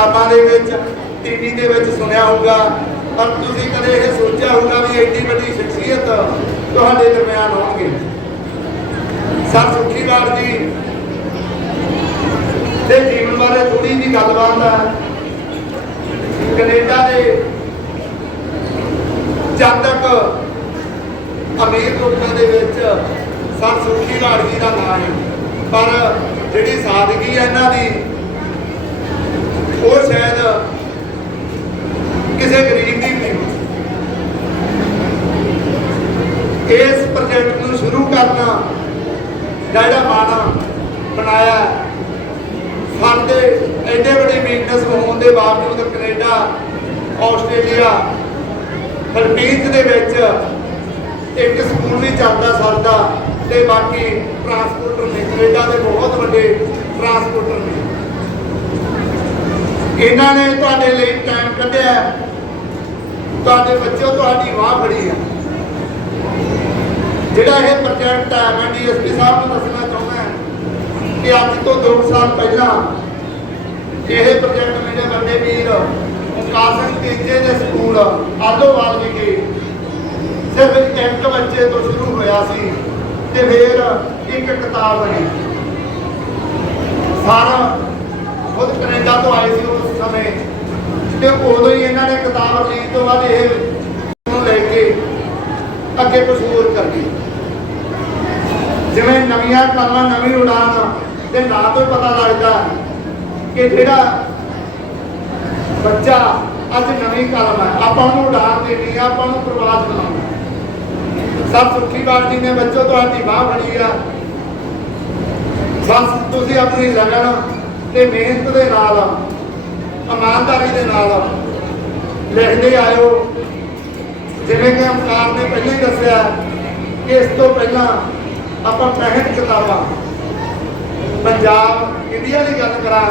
ਕਿਤਾਬਾਂ ਦੇ ਵਿੱਚ ਟੀਵੀ ਦੇ ਵਿੱਚ ਸੁਣਿਆ ਹੋਊਗਾ। ਪਰ ਤੁਸੀਂ ਕਦੇ ਇਹ ਸੋਚਿਆ ਹੋਊਗਾ ਵੀ ਐਡੀ ਵੱਡੀ ਸ਼ਖਸੀਅਤ ਤੁਹਾਡੇ ਦਰਮਿਆਨ ਹੋਣਗੇ? ਸਰ ਸੁਖੀਵਾਲ ਜੀ, ਦੇ ਜੀਵਨ ਬਾਰੇ ਥੋੜੀ ਜਿਹੀ ਗੱਲਬਾਤ ਹੈ। ਕੈਨੇਡਾ ਦੇ ਜਦ ਤੱਕ ਅਮੀਰ ਲੋਕਾਂ ਦੇ ਵਿੱਚ ਸਰ ਸੁਖੀਵਾਲ ਜੀ ਦਾ ਨਾਮ ਹੈ। ਪਰ ਜਿਹੜੀ ਸਾਦਗੀ ਹੈ ਇਹਨਾਂ ਦੀ ਉਹ ਸ਼ਾਇਦ ਕਿਸੇ ਗਰੀਬ ਦੀ ਨਹੀਂ। ਇਸ ਪ੍ਰੋਜੈਕਟ ਨੂੰ ਸ਼ੁਰੂ ਕਰਨਾ ਦਾ ਜਿਹੜਾ ਮਾਣਾ ਬਣਾਇਆ ਸਾਡੇ ਐਡੇ ਵੱਡੇ ਵੀਕਨੈਸ ਹੋਣ ਦੇ ਬਾਵਜੂਦ ਕੈਨੇਡਾ, ਆਸਟ੍ਰੇਲੀਆ ਫਿਲੀਪੀਨਸ ਦੇ ਵਿੱਚ ਇੱਕ ਸਕੂਲ ਵੀ ਚੱਲਦਾ ਸਰਦਾ ਤੇ ਬਾਕੀ ਟਰਾਂਸਪੋਰਟਰ ਨੇ, ਕੈਨੇਡਾ ਦੇ ਬਹੁਤ ਵੱਡੇ ਟਰਾਂਸਪੋਰਟਰ ਨੇ। ਇਹਨਾਂ ਨੇ ਤੁਹਾਡੇ ਲਈ ਟਾਈਮ ਕੱਢਿਆ ਤੁਹਾਡੇ ਬੱਚਿਓ, ਤੁਹਾਡੀ ਵਾਹ ਫੜੀ ਆ ਜਿਹੜਾ ਇਹ ਪ੍ਰੋਜੈਕਟ ਹੈ, ਮੈਂ ਡੀਐਸਪੀ ਸਾਹਿਬ ਨੂੰ ਦੱਸਣਾ ਚਾਹੁੰਦਾ ਕਿ ਅੱਜ ਤੋਂ 2 ਸਾਲ ਪਹਿਲਾਂ ਇਹ ਪ੍ਰੋਜੈਕਟ ਮੇਰੇ ਵੱਡੇ ਵੀਰ ਓਮਕਾਰ ਤੇਜੇ ਦੇ ਸਕੂਲ ਆਲੋਵਾਲ ਵਿਖੇ ਸਿਰਫ ਇੱਕ ਬੱਚੇ ਤੋਂ ਸ਼ੁਰੂ ਹੋਇਆ ਸੀ ਤੇ ਫਿਰ ਇੱਕ ਕਿਤਾਬ ਬਣੀ। ਸਾਰਾ ਖੁਦ ਕੈਨੇਡਾ ਤੋਂ ਆਏ ਸੀ ਤੇ ਉਦੋਂ ਹੀ ਇਹਨਾਂ ਨੇ ਕਿਤਾਬ ਰਿਲੀਜ਼ ਤੋਂ ਬਾਅਦ ਇਹ ਨੂੰ ਲੈ ਕੇ ਅੱਗੇ ਕੁਝ ਹੋਰ ਕਰਨੀ ਜਿਵੇਂ ਨਵੀਆਂ ਕਲਮਾਂ ਨਵੀਂ ਉਡਾਨ ਦੇ ਨਾਂ ਤੋਂ ਪਤਾ ਲੱਗਦਾ ਕਿ ਜਿਹੜਾ ਬੱਚਾ ਅੱਜ ਨਵੀਂ ਕਲਮ ਹੈ। ਆਪਾਂ ਉਹਨੂੰ ਉਡਾਨ ਦੇਣੀ ਆ, ਆਪਾਂ ਉਹਨੂੰ ਪ੍ਰਵਾਸ ਬਣਾਉਣਾ। ਸਭ ਸੁੱਖੀ ਬਾਤ ਜੀ ਨੇ, ਬੱਚੋ, ਤੁਹਾਡੀ ਬਾਹ ਫੜੀ ਆ। ਬਸ ਤੁਸੀਂ ਆਪਣੀ ਲਗਨ ਤੇ ਮਿਹਨਤ ਦੇ ਨਾਲ ਇਮਾਨਦਾਰੀ ਦੇ ਨਾਲ ਲਿਖਦੇ ਆਇਓ। ਜਿਵੇਂ ਕਿ ਅਮਕਾਰ ਨੇ ਪਹਿਲਾਂ ਹੀ ਦੱਸਿਆ ਕਿ ਇਸ ਤੋਂ ਪਹਿਲਾਂ ਆਪਾਂ 65 ਕਿਤਾਬਾਂ, ਪੰਜਾਬ ਇੰਡੀਆ ਦੀ ਗੱਲ ਕਰਾਂ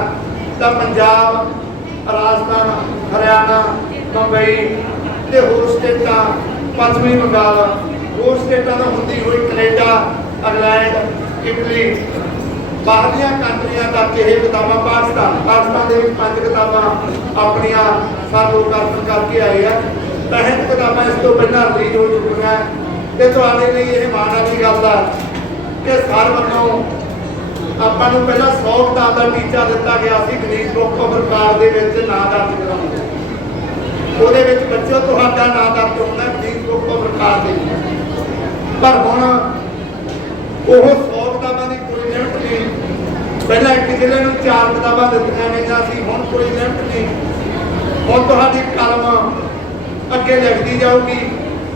ਤਾਂ ਪੰਜਾਬ, ਰਾਜਸਥਾਨ, ਹਰਿਆਣਾ, ਮੁੰਬਈ ਤੇ ਹੋਰ ਸਟੇਟਾਂ, ਪੱਛਮੀ ਬੰਗਾਲ, ਹੋਰ ਸਟੇਟਾਂ ਤੋਂ ਹੁੰਦੀ ਹੋਈ ਕੈਨੇਡਾ, ਇੰਗਲੈਂਡ, ਇਟਲੀ। ਬਾਹਰਲੀਆਂ ਕੰਟਰੀਆਂ ਤੱਕ ਇਹ ਕਿਤਾਬਾਂ ਪਾਕਿਸਤਾਨ ਪਾਕਿਸਤਾਨ ਦੇ ਵਿੱਚ ਪੰਜ ਕਿਤਾਬਾਂ ਆਪਣੀਆਂ ਸਰਵੋਕਰਨ ਕਰਕੇ ਆਏ ਆ। 65 ਕਿਤਾਬਾਂ ਇਸ ਤੋਂ ਪਹਿਲਾਂ ਰਿਲੀਜ਼ ਹੋ ਚੁੱਕੀਆਂ ਤੇ ਤੁਹਾਡੇ ਲਈ ਇਹ ਮਾਣ ਵਾਲੀ ਗੱਲ ਆ ਕਿ ਸਰ ਵੱਲੋਂ ਆਪਾਂ ਨੂੰ ਪਹਿਲਾਂ 100 ਕਿਤਾਬ ਦਾ ਟੀਚਾ ਦਿੱਤਾ ਗਿਆ ਸੀ ਗਣੇਸ਼ ਬੁੱਕ ਆਫ ਰਿਕਾਰਡ ਦੇ ਵਿੱਚ ਨਾਂ ਦਰਜ ਕਰਾਉਣ ਉਹਦੇ ਵਿੱਚ ਬੱਚਿਓ, ਤੁਹਾਡਾ ਨਾਂ ਦਰਜ ਹੋਣਾ ਗਣੇਸ਼ ਬੁੱਕ ਆਫ ਰਿਕਾਰਡ ਦੇ ਪਰ ਹੁਣ ਉਹ 100 ਕਿਤਾਬਾਂ ਦੀ ਕੋਈ ਲਿਮਟ ਨਹੀਂ ਪਹਿਲਾਂ ਇੱਕ ਜ਼ਿਲ੍ਹੇ ਨੂੰ ਚਾਰ ਕਿਤਾਬਾਂ ਦਿੱਤੀਆਂ ਨੇ ਜਾਂ ਸੀ ਹੁਣ ਕੋਈ ਲਿਮਟ ਨਹੀਂ ਹੁਣ ਤੁਹਾਡੀ ਕਲਮ ਅੱਗੇ ਲੱਗਦੀ ਜਾਊਗੀ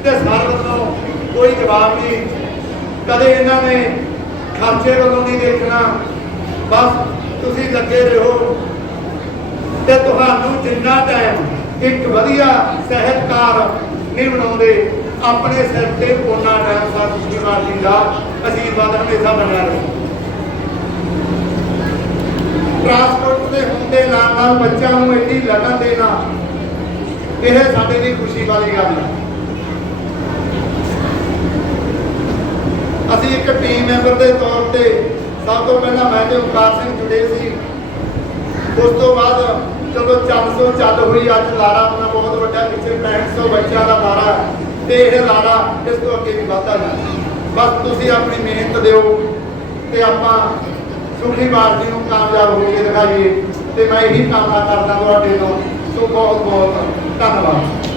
ਤੇ ਸਰ ਵੱਲੋਂ ਕੋਈ ਜਵਾਬ ਨਹੀਂ। ਕਦੇ ਇਹਨਾਂ ਨੇ ਖਰਚੇ ਵੱਲੋਂ ਨਹੀਂ ਦੇਖਣਾ। ਬਸ ਤੁਸੀਂ ਲੱਗੇ ਰਹੋ। ਤੇ ਤੁਹਾਨੂੰ ਜਿੰਨਾ ਟਾਈਮ ਇੱਕ ਵਧੀਆ ਸਹਿਤਕਾਰ ਨਹੀਂ ਬਣਾਉਂਦੇ, ਆਪਣੇ ਸਿਰ ਤੇ ਉਹਨਾਂ ਟਾਈਮ ਸਾਥੀ ਜੀ ਦਾ ਅਸ਼ੀਰਵਾਦ ਹਮੇਸ਼ਾ ਬਣਿਆ ਰਹੇ। ਟਰਾਂਸਪੋਰਟ ਦੇ ਹੁੰਦੇ ਨਾਲ ਨਾਲ ਬੱਚਿਆਂ ਨੂੰ ਇੰਨੀ ਲਗਨ ਦੇਣਾ, ਇਹ ਸਾਡੇ ਲਈ ਖੁਸ਼ੀ ਵਾਲੀ ਗੱਲ ਹੈ ਅਸੀਂ ਇੱਕ ਟੀਮ ਮੈਂਬਰ ਦੇ ਤੌਰ ਤੇ ਸਭ ਤੋਂ ਪਹਿਲਾਂ ਮੈਂ ਤੇ ਓਮਕਾਰ ਸਿੰਘ ਜੁੜੇ ਸੀ। ਉਸ ਤੋਂ ਬਾਅਦ ਜਦੋਂ 400 ਚੱਲ ਹੋਈ, ਅੱਜ ਲਾਰਾ ਆਪਣਾ ਬਹੁਤ ਵੱਡਾ ਪਿੱਛੇ 6500 ਬੱਚਿਆਂ ਦਾ ਲਾਰਾ ਤੇ ਇਹ ਲਾਰਾ ਇਸ ਤੋਂ ਅੱਗੇ ਵੀ ਵਧਦਾ ਜਾਣਾ ਬਸ ਤੁਸੀਂ ਆਪਣੀ ਮਿਹਨਤ ਦਿਓ ਤੇ ਆਪਾਂ ਸੁਖੀ ਬਾਰਦੀ ਨੂੰ ਕਾਮਯਾਬ ਹੋ ਕੇ ਦਿਖਾਈਏ। ਤੇ ਮੈਂ ਇਹੀ ਕਾਮਨਾ ਕਰਦਾ ਤੁਹਾਡੇ ਤੋਂ। ਸੋ ਬਹੁਤ ਬਹੁਤ ਧੰਨਵਾਦ।